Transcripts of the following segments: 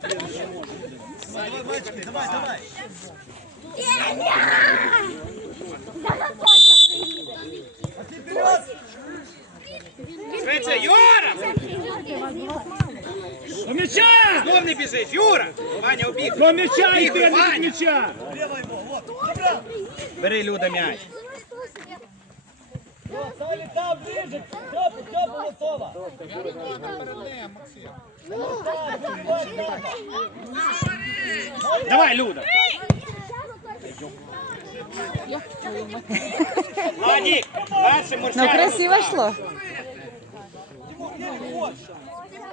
Давай, мальчики, давай, давай. Швидше, Юра! До м'яча! Знов не біжиш, Юра! Ваня обіг. До м'яча йди, а не м'яча! Забрал. Бери, Люда, м'яч. Сали там. Тёпу, тёпу, готово. Давай, Люда. Владик, дальше Ну, красиво шло.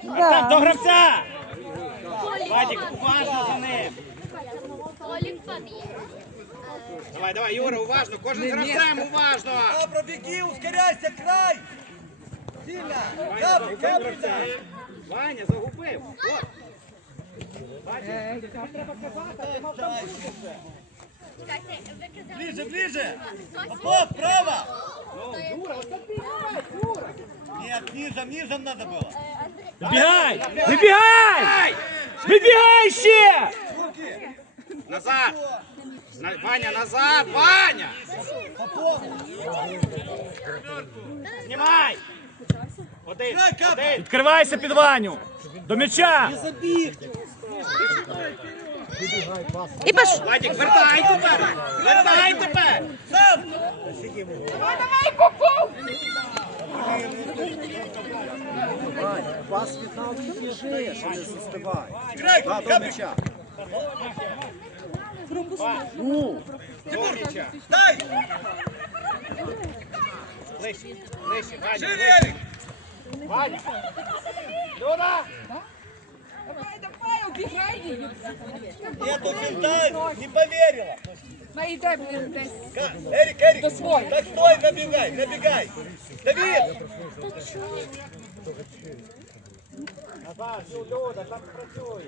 Так, до Да. гравця. Владик, уважно за ним. Давай, давай, Юра, уважно. Кожен гравцем уважно. А, пробеги, ускоряйся, край. Сильно. Ваня, Капри, загубив капри. гравця. Ваня, загубив. От. Ближе, ближе. Попов, право. Нет, низом, низом надо было. Вибігай! Вибігай! Вибігай ще! Назад. На- Ваня, назад, Ваня. Попов. Знімай. Один, один. Відкривайся під Ваню! До м'яча! І пош... Владик, вертай тепер. Вертай тепер. Сам. Вас вітав біжиш, а не застивай. Играй, Да, до м'яча До м'яча. Дай. Ближче, ближче, Ваня, Шире, ближче. Эрик. Ваня. Люда. Нету финта, не поверила. Найде, блін, десь. Ка- Эрик, Эрик. До свой. Так стой, набегай, набегай. Давид. Назад, Люда, так працює.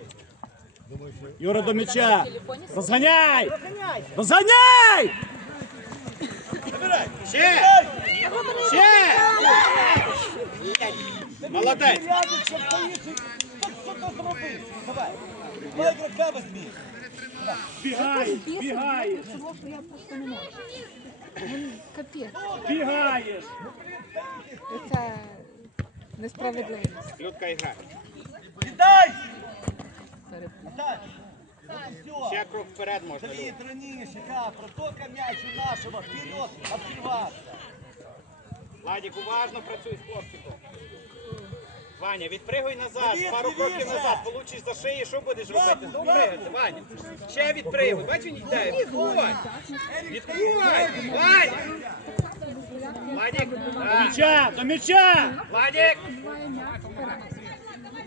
Юра до м'яча! Розганяй! Розганяй! Забирай. Ще! Ще! Молодець! Возьми. Бігаєш, капець. бігаєш! Це несправедливість. Людка грає. Кидай. Так. Ще крок вперед можна. Давид, ранише, да, протока мячу нашего. Вперед, открываться. Владик, уважно працюй з хлопчиком. Ваня, відпригуй назад, Давид, пару кроків дивися. назад, получиш за шиї, що будеш робити? Знову пригати, Ваня. Ще відпригуй, бач, він йде, відходь. Відходь, Ваня. Владик, До так. м'яча! До м'яча! Владик.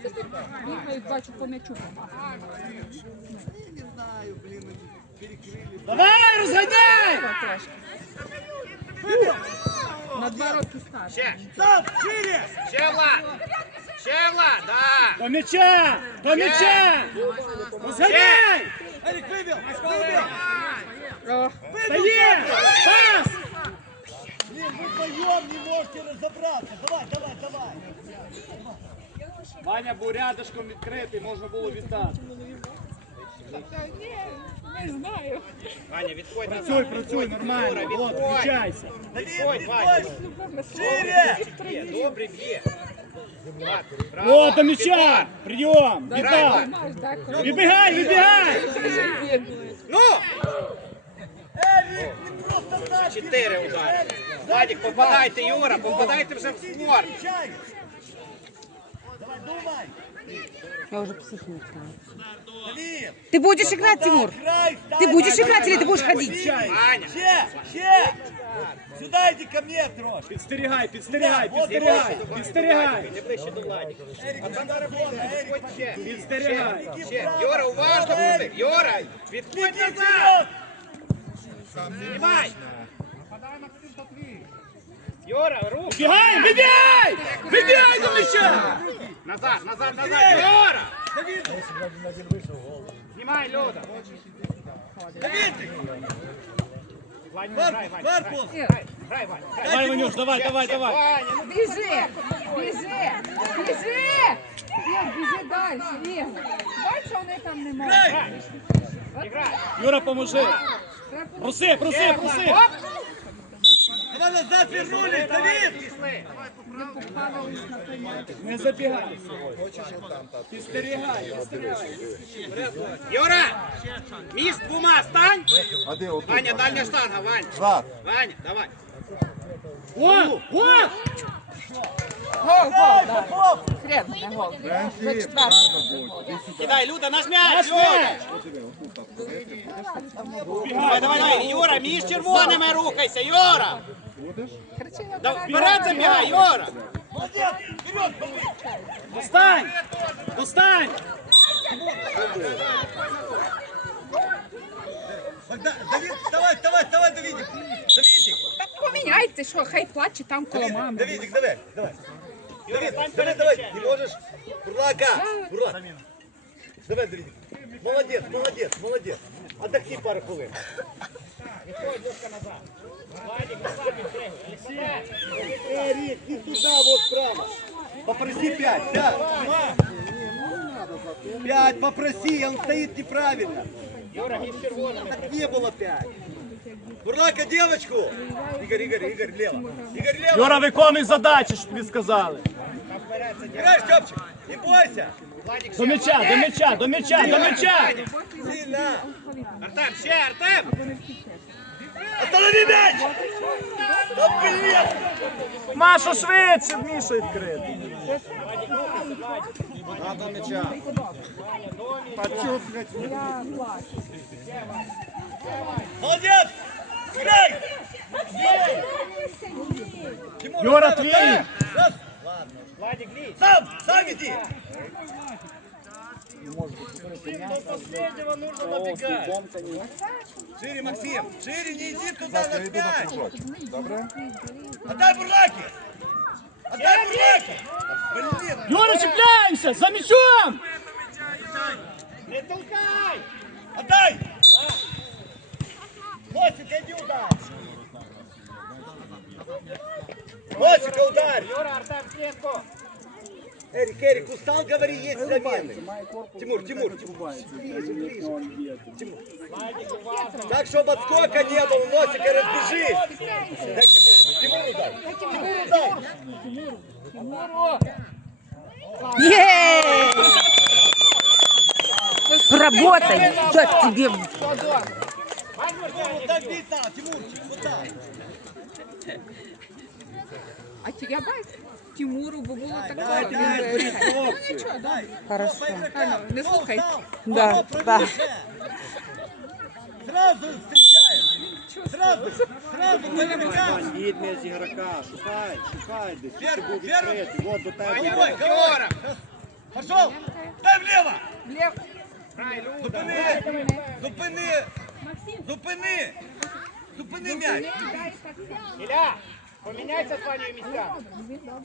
Буває м'яч вперед. Бігають, бачу по м'ячу. Давай, розганяй! Трошки. На два роки старше. Ще, Сам, шире. ще Влад. Ще Влад, да. До м'яча! До м'яча! Розганяй! Эрик, выбил, выбил. О, Стає! Пас! Блин, вы вдвоем не можете разобраться. Давай, давай, давай. Ваня був рядышком відкритий, можна було віддати. не знаю. Ваня, відходь назад. Працюй, працюй, відходь. нормально. Юра, Вот, відходь. включайся. Відходь, Ваня. відходь. Шире. Добре б'є. Браво. О, до м'яча! Прийом! Віддав! Вибігай, вибігай! Ну! Чотири удари. Владик, попадайте, Юра, попадайте вже в спорт. Встречай. Давай, думай. Я уже психнуть. Давид. Ты будешь играть, Тимур? Край, Ты будешь играть или ты будешь ходить? Ваня, Ще, ще. Сюда иди ко мне трошки. Підстерігай, підстерігай, Вот, підстерігай, давай. підстерігай! не ближче до Владика. Эрик, А там зараз буде, відходь ще. Підстерігай! Ще. Юра, уважно буде. Юра, відходь Иди назад. вперед. Знімай. Юра, рух. Бігай, вибігай! Вибігай до м'яча! Назад, назад, назад. Юра. Знімай, Люда. Владик, грай, корпус, Ваня, грай. Грай. Грай, Ваня. Давай, Ванюш, давай, давай, давай. Ваня, ну Біжи! Біжи! Біжи! Ігор, біжи далі, Ігор. Бачиш, вони там не можуть. грай. Юра, поможи. Треба Проси, проси, проси. Оп! Давай назад вернулись, Давид! Не забігай. Підстерігай. Юра! Між двома стань! А де отут? Ваня, дальня штанга, Ваня. Влад, Ваня, давай. О, о! Гол, гол, да. Хрен, не гол. За четвертого. Кидай, Люда, наш м'яч, давай, давай, Юра, між червоними рухайся, Юра! Да, Вперед забігай, Юра! Достань! Достань! Богдан, Давид, давай, давай, давай, Давидик! Давидик! Так поміняйте, що, хай плаче там коло мами. Давидик, давай, давай! Давид, давай, давай, не можешь? Бурлака! Бурлак! Давай, Давидик! Молодец, молодец, молодец! Отдохни пару хвилин. Эрик, не туда, вот справа. Попроси пять, пять. Пять, попроси, он стоит неправильно. Так не было пять. Бурлака, девочку! Игорь, Игорь, Игорь, лево. Игорь, лево. Юра, виконуй задачі, що тобі сказали. Играй, Степчик, не бойся. До м'яча, до м'яча, до м'яча, до м'яча! Сильно. Артем, ще, Артем! Останови мяч! Да блин! Маша швидше, Міша відкрити. надо м'яча. Молодец! Играй! Тимур, Юра, твій! Владик, лізь! Сам, сам иди! Шире, Максим! Шире, не иди туда, на мяч! Добре? Отдай бурлаки! Отдай бурлаки! Блин! Юра, чіпляємося! За м'ячом! Не толкай! Отдай! Лосика, иди ударь! Лосика, ударь! Юра, Артем, слідку! Эрик, Эрик, устал, говори, есть замены. Тимур, Тимур. Тимур. Так, чтобы отскока не было, носика разбежись. Дай Тимуру, Тимур удар. Тимур удар. Є! Работай! Как тебе? Тимур, вот так бить надо, Тимурчик, вот так. А ті- я бачу, Тимуру, бо було так дай, добре. дай, Він. Ну, Нічого, добре. Хорошо. Алло, Не слухай. Да, да. Сразу встречаем. Сразу, сразу наверняка. Їдь м'яч ігрока, шукай, шукай десь. Ти Вверх, був вверх. відкритий, от до тебе. Давай, давай. Пошел. Дай влево. Лев, Зупини. Зупини. Зупини. Зупини м'яч. Ілля, поміняйся з Ванею місцями.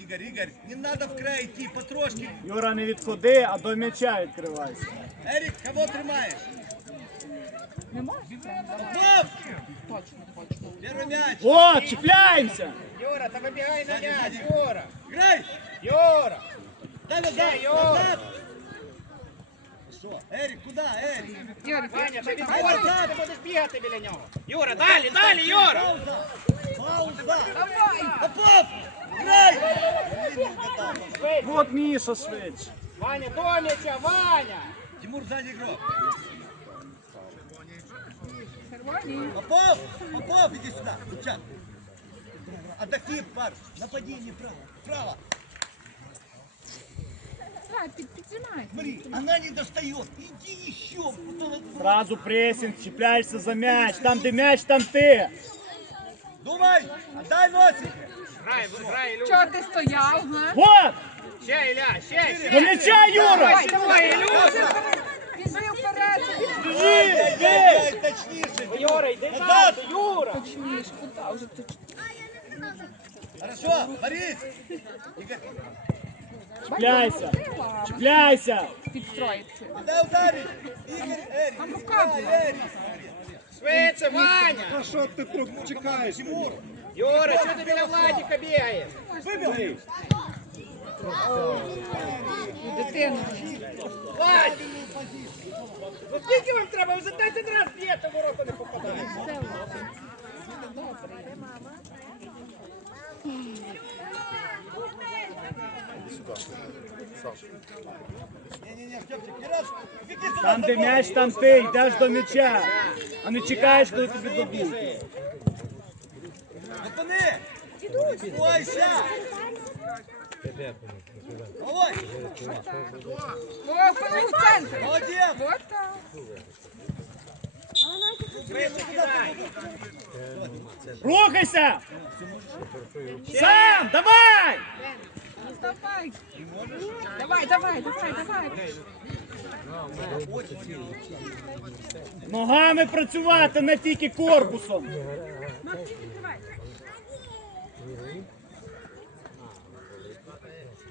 Игорь, Игорь, не надо в край идти, потрошки. Юра, не відходи, а до м'яча відкривайся. Эрик, кого тримаешь? не можеш? Боб! Точно, точно. Первый мяч. О, чіпляємося! Юра, та вибігай на м'яч, Юра! Играй. Юра! Дай назад. Юра. Назад. Что? Эрик, куда, Эрик? Ігор, Ваня, та я- відходи, ти будеш бігати біля нього. Юра, далі, далі, Юра! Пауза. Пауза. Давай! Попов! Играй! Блин, не угадал. От Міша швидше. Ваня, до м'яча, Ваня! Тимур, сзади игрок. Червоні. Попов! Попов, иди сюда. Чак. Отдохни, пар. Нападение право. Право. Давай, під, піджимай. Смотри, она не достает. Иди еще. Вот она- Зразу пресінг, чіпляєшся за м'яч. Там, де м'яч, там ти. Думай! Отдай носик! Грай, грай, Ілю. Чого ти стояв, га? От! Ще, Ілля, ще, ще. До м'яча, Юра! Давай, давай, Ілюша! Біжи вперед! Ай-яй-яй, точнейше! Юра, йди Назад! далі, Юра! Точніше, куди вже ти? Хорошо, Борис! Игорь, Чіпляйся! Чіпляйся! Підстроїться. Там рука була. Швидше, Ваня! А що ти тут чекаєш? Юра, що ти біля Владіка бігаєш? Дитину. Владик! Ну скільки вам треба? Ви за 10 разів б'єте, ворота не попадаєте. Не-не-не, Беги туда, Там, де м'яч, там ти йдеш до м'яча. А не чекаєш, коли тобі дадуть. Зупини! Бойся! Давай! Молодец! Вот так. Рухайся! Сам, давай! Давай. Давай, давай, давай, давай. Ногами працювати, не тільки корпусом.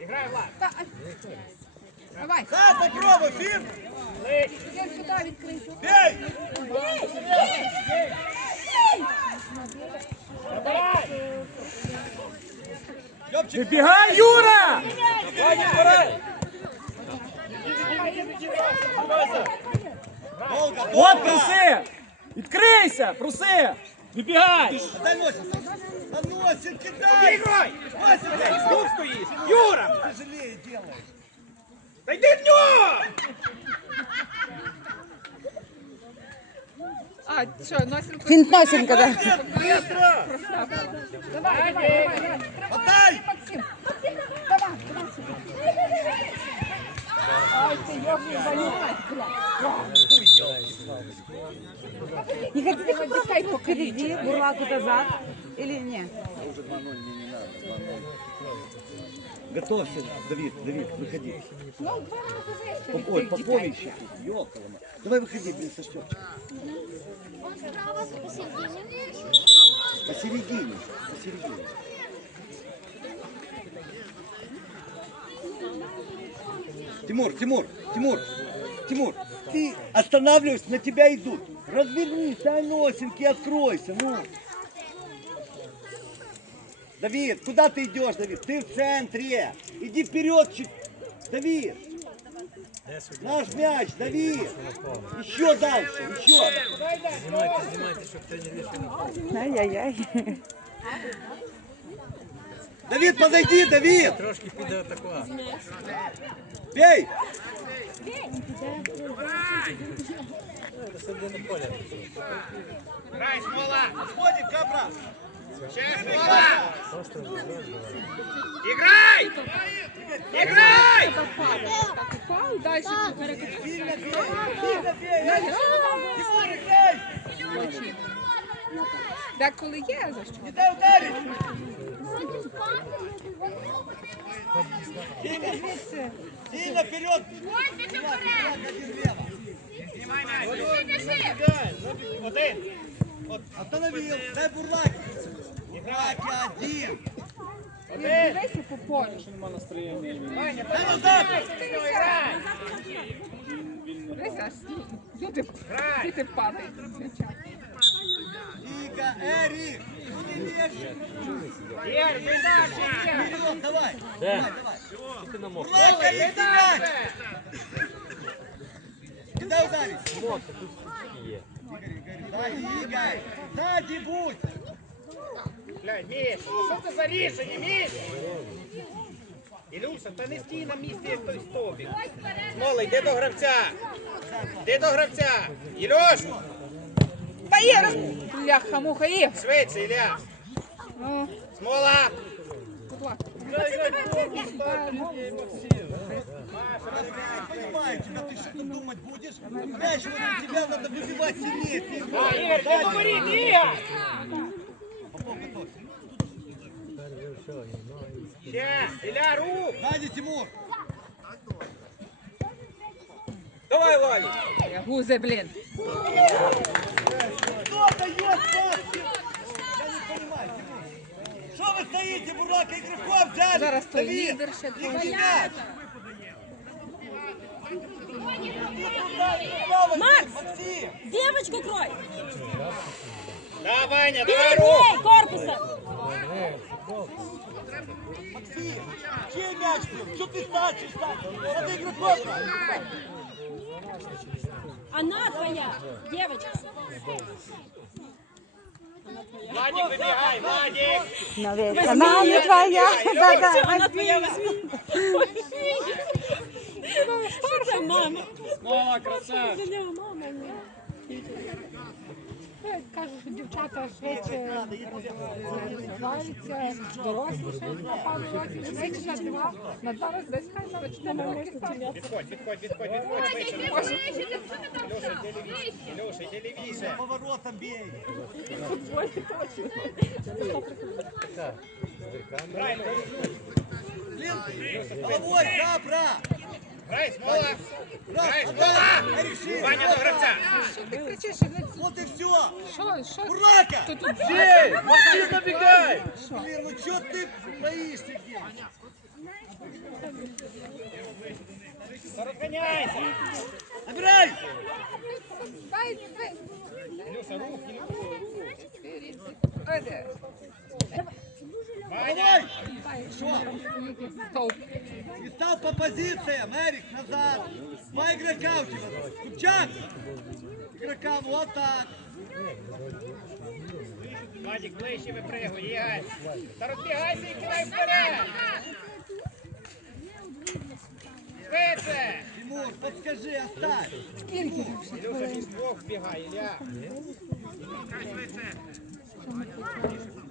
Іграй, Влад. Та, а- Давай. Да, попробуй! Я сюди відкрийся. Бей! Степчик, Вибігай, Юра! долго, От долго! проси! Відкрийся, проси! Вибігай! Носик кидай! Іграй! Тут стоїть! Юра! Тяжелее делай! Та йди в нього! А, що, носим Финт носенька, да. Быстро! Давай, давай, давай, давай. Подай! Максим, Максим, давай, давай сюди. Ай, ти йобний болівай, Не хотите попробовать впереди, бурлаку назад? Или нет? Готовься, Давид, Давид, выходи. Ну, два рази ще Ой, Попович дітей. еще тут, ёлка Давай выходи, блин, со Степчик. Он справа посередине. Посередине, посередине. Тимур, Тимур, Тимур, Тимур, ты останавливайся, на тебя идут. Развернись, дай носинки, откройся, ну. Давид, куда ты идешь, Давид? Ты в центре. Иди вперед чуть. Давид. Наш мяч, Давид. Еще дальше, еще. Ай-яй-яй. Давид, подойди, Давид! Бей! Грай, смола! Отходит, Капра! Ще смола! Іграй! Іграй! Фаул, дальше Сильно бей! Сильно бей! Тимур, играй! Деколи є за що. Дай ударить! Сильно, сильно вперед! Один влево! Один! Остановил! Дай бурлаки! Бурлаки один! Він дивися по полю. Ваня, Дай назад! грай! Дивися, аж люди, діти падають. з м'яча. Ига, Эрик! Ну не лезь! Ігор, ти дальше! Вперед, давай! Давай, давай! Бурлаки, не играй! Куда ударить? Игорь, Игорь, Сзади, Игорь! Сзади будь! Блядь, Міша, ну що це за рішення, Міша? Ілюша, та не стій на місці, як той стовбик. Смола, йди до гравця. Йди до гравця. Ілюш, Та є, роз... Бляха, муха, є. швидше, Ілля. Ну, Смола. будь ласка. Понимаю тебя, ты что тут думать будешь? Мяч вот у тебя надо выбивать сильнее. Ты А, Ігор, ти говори, Ігор. Ще, Ілля, рух. Сзади, Тимур! Давай, Валя. Гузи, блін. Кто дает пас? Я не понимаю, Тимур. Что вы стоите, бурак, игроков взяли? Зараз той Давид, лідер ще иди твій. мяч. Макс! Максим! Девочку крой! Да, Ваня, давай рух. Эй, корпусом! Максим, чий м'яч був? Що ти стачиш так? Сади ігроком. Она твоя, девочка. Владик, вибігай, Владик! Вона не твоя. Да, да, Она твоя, возьми. Старшая мама. Мова, краса! Мама, Кажуть, що дівчата швидше розвиваються, доросліше, а пару років швидше на два, на два рази десь хай на чотири роки старше. Відходь, відходь, відходь, відходь. Леша, йди лівіше, Леша, йди лівіше. Поворотом бей. Грай, Головой, капра. Грай, смола! Грай, смола! Ваня до гравця! Що ти кричиш? Вот и все. Що, що? Бурлака. Ти тут Бей! Максим, набегай! Блин, ну что ты боишься делать? Розганяйся! Набирай! Дай, дай. Люша, руки! Еде. Ваня! Стовп. И стал по позициям, Эрик, назад. Два игрока у тебя. Купчак! Игрокам вот так. Владик, ближче випригуй, Ігор! Та розбігайся і кидай вперед! Швидше! Тимур, подскажи, оставь. Ілюша, між двох вбігай, Ілля!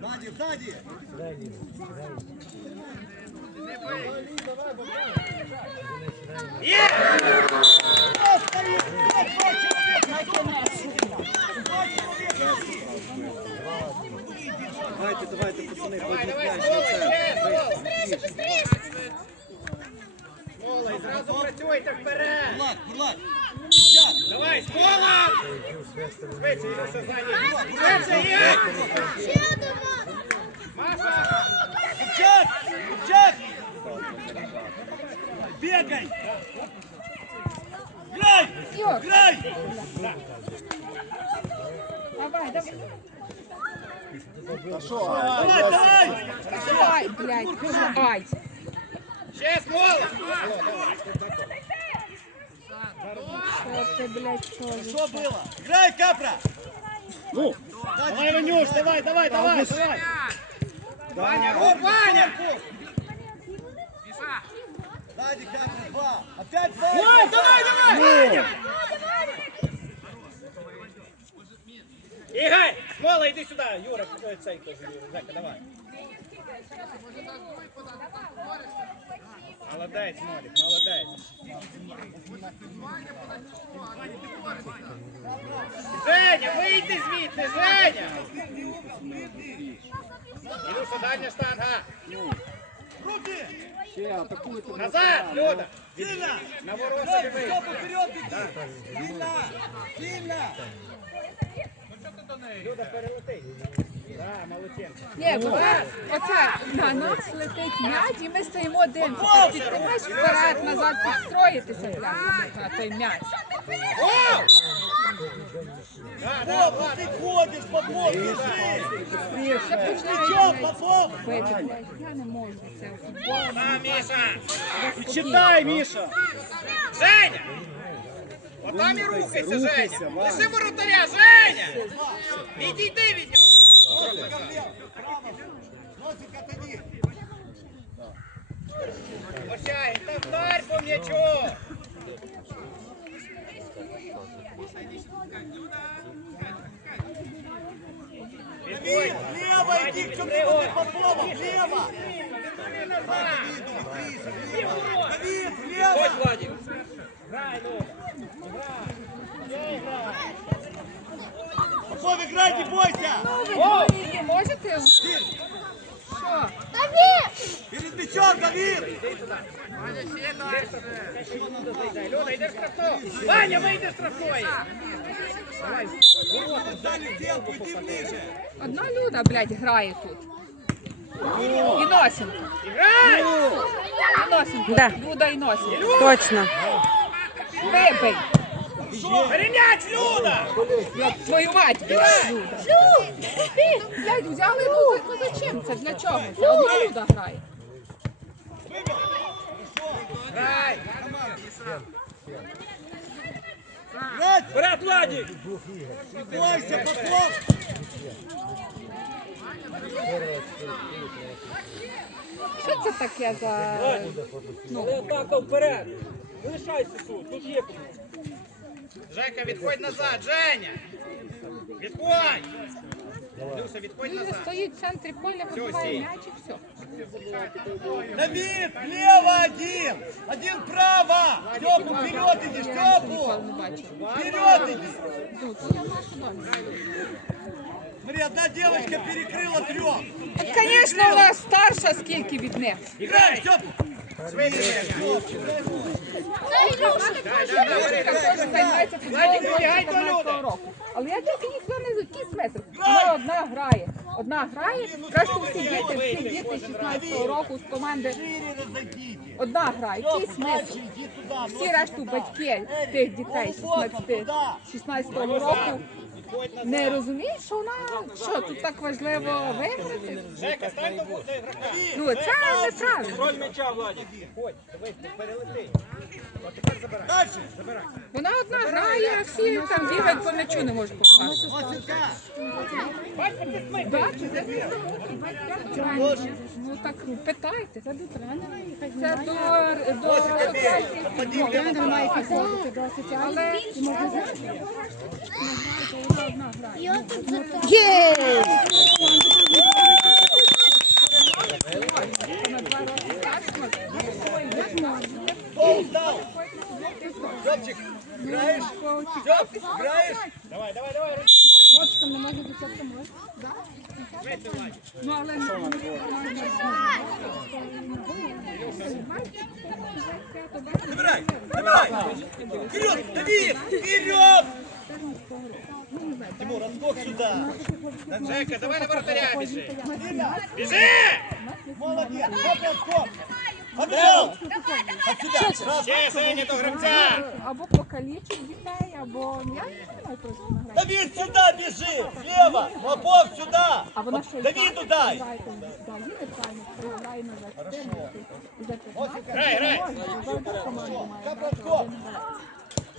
Сзади, сзади. Є! Давайте, давайте, пацани, Давай, давай, це. Смола! Смола, і зразу працюйте вперед! Бурлак, Бурлак. Давай, Смола! Швидше, Ілюша, ззаді! Швидше, Ігор! Ще одного. Купчак! Купчак! Бегай! Грай! Йо. Грай! Давай, давай. Що, Давай, давай! Давай, блядь, давай. Ще Смола! Що ти, блядь, що? Что было? Грай, Капра! Ну, давай, Ванюш, давай, давай, давай, давай. Ваня, рук, Ваня! Сзади, два! Опять два! Давай, давай, давай. Игорь, Смола, иди сюда, Юра, ой, цей тоже. Жека, давай. Молодець, Молік, молодець. Женя, вийди звідти, Женя! Ілюша, дальня штанга. ще атакуйте. Назад, Люда! Сильно! На ворота дивись. стоп, вперед беги! Сильно! Сильно! Люда, перелети. Ні, бо це, оце на нас летить м'яч, і ми стоїмо дивимося. Ти ти маєш вперед, назад підстроїтися, блядь, на той м'яч. О! Да, да, Попу, ладно. ты ходишь, Попов, бежи! Плечом, Попов! Бити, блядь, я не можу це футбол. На, Міша! Читай, Міша. Женя! Отам і рухайся, Женя! Лиши воротаря, Женя! Відійди від нього! Носик влево, право! Носик отойди! Ощай, та вдарь по м'ячу! Давид, влево иди, к чему ты Попова, влево! Давид, влево! Владик! Попов, играй, не бойся! Ви можете? Що? Перед мячом, Давид! Люда, йди в штрафну! Ваня, вийди в штрафної! Дали сделку, иди ближе! Одна люда, блядь, грає тут. Іносенко. Грай! Іносенко. Да. Люда Іносенко. Точно. Вибий. М'яч, Люда! Твою мать, блядь! Блядь, взяли, ну, ну зачем це? Для чого? Це одна люда грає. Грай! Вперед, Владик! Бойся, Поплав! Що це таке за... Атака вперед! Лишайся тут, тут є Жека, відходь назад, Женя! Відходь! Люся, відходь Він назад. стоїть в центрі поля, вибиває стій. м'яч і все. Давид, влево один! Один право! Степу, вперед иди, Степу! Ніколи не бачив. Вперед иди! Ну, це я нашу домі. Смотри, одна девочка перекрыла трех! Так, звісно, у нас старша скільки від них. Играй, Степу! Дівчинка теж Займається футболом до 14 року. Але я тільки ніхто не який смисл. Вона одна грає. Одна грає, краще всі діти, всі діти 16 року з команди. Одна грає. Який смисл? Всі решту батьки тих дітей 16, 16 року не розуміють, що вона що тут так важливо виграти. Жека, стань до до. Ну це неправильно. Роль м'яча, Владик. Ходь, дивись, перелети. Дальше! Вона одна грає, а всі там бігають по м'ячу не можуть попасти. Да, Ну так ну, питайте. Це до тренера їхати. Це до, до тренер має підходити до асоціації. І можна знати. Вона одна грає. Я тут за Вона два роки старша. Як можна? Пол встал! Степчик, играешь? Степ, играешь? Давай, давай, давай, руки. Хлопчикам не можна дівчаткам можна? Швидше, Владик. Ну, але Забирай! Забирай! Вперед! Давид! Вперед! Тимур, отскок сюда! Жека, давай на вратаря біжи. Біжи! Молодец! Вот отскок! Побежал! Отсюда! Раз! Ще Женя до гравця. або покалічить дітей, або я не знаю просто на грати. Давид, сюда бежи! Слева! Попов, сюда! А вона що? Давиду дай! Грає, да, він неправильно грає назад. За 15. Грай, грай. команду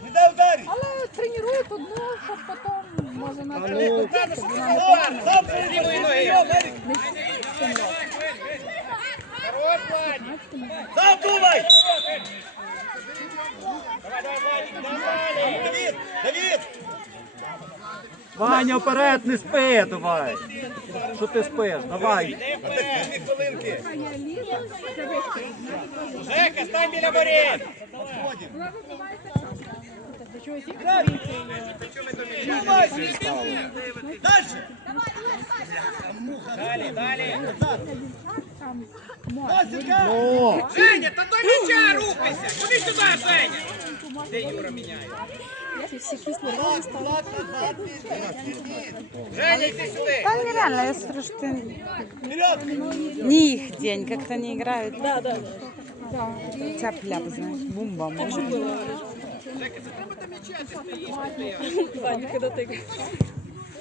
Не дай ударить! Але тренують одну, щоб потім може на Ну, не Сам, сам прыгай! Вперед, Эрик! Хорош, Владик. Сам думай! Давай, давай, Владик, давай. Давид! Давид! Ваня, вперед, не спи, давай. Що ти спиш? Давай. Дві хвилинки! Жека, стань біля воріт. Думай! Дальше! Далі, далі. Васенька! О, Женя, та до м'яча рухайся. Куди сюди, Женя? Де Юра міняє? Влад назад, вперед! Женя, йди сюди. Да нереально, я смотрю, что Вперед! не их день, как-то они играют. Да, да. Тяп-ляп, знаешь, бум-бам.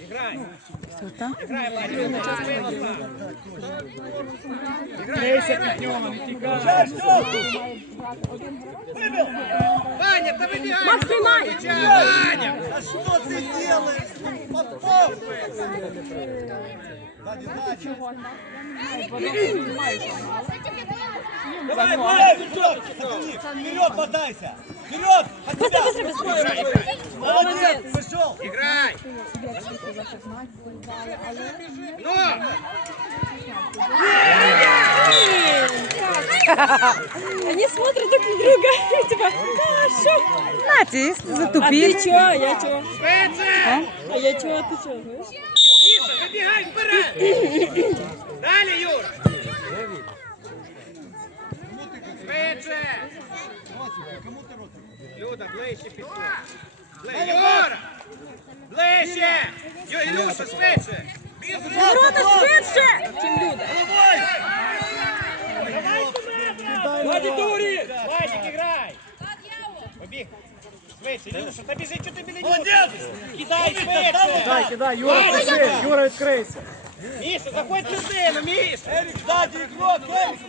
Грай. Кто-то. Грай, Владик. трейся під нього, не? Выбил! Ваня. М'яча, Ваня. А что ты делаешь? Попов! Давай, давай, вперед! Мотайся! Вперед! От тебя! Молодец! Пошел! Играй. Ну, Они смотрят друг на друга. Типа, а что? Нати, А затупили. ты чё? Я чё? швидше. А я чё? А ты чё? Тише, вибігай вперед. Далі, Юр. Швидше. Люда, ближче підходь. Юра. Ближче. Ілюша, швидше. Ворота швидше, чим люди. Владик, Дурі. Владик, іграй. Побіг. Швидше, Ілюша, та біжи, що ти біля нього? Кидай швидше! Кидай, кидай, Юра, пиши, Юра, відкрийся. Міша, заходь сюди, ну Міша! Ерік, ззаді ігрок, Ерік.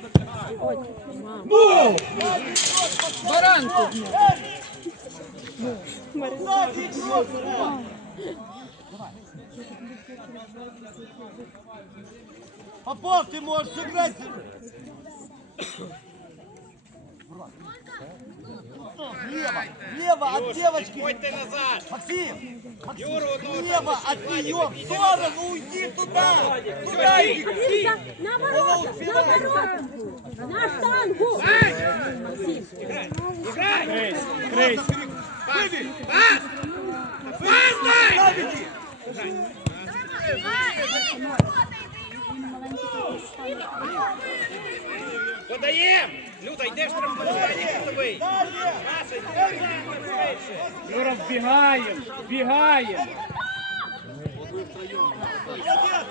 Баранку. Ззаді ігрок. Попов, ты можешь сыграть. Лево, лево от девочки. Ходьте назад! Максим, Юру одного лево там от Ваня, нее, в іди сторону уйди туда. Туда Все, иди. стій, стій. На ворота, на ворота. На штангу. Грай! Відкрийся, відкрийся. Пас! Пас дай! Подаєм! Люда, йдеш трамбування кутовий! Маша, йди швидше! Юра, вбігаємо, вбігаємо. Молодец,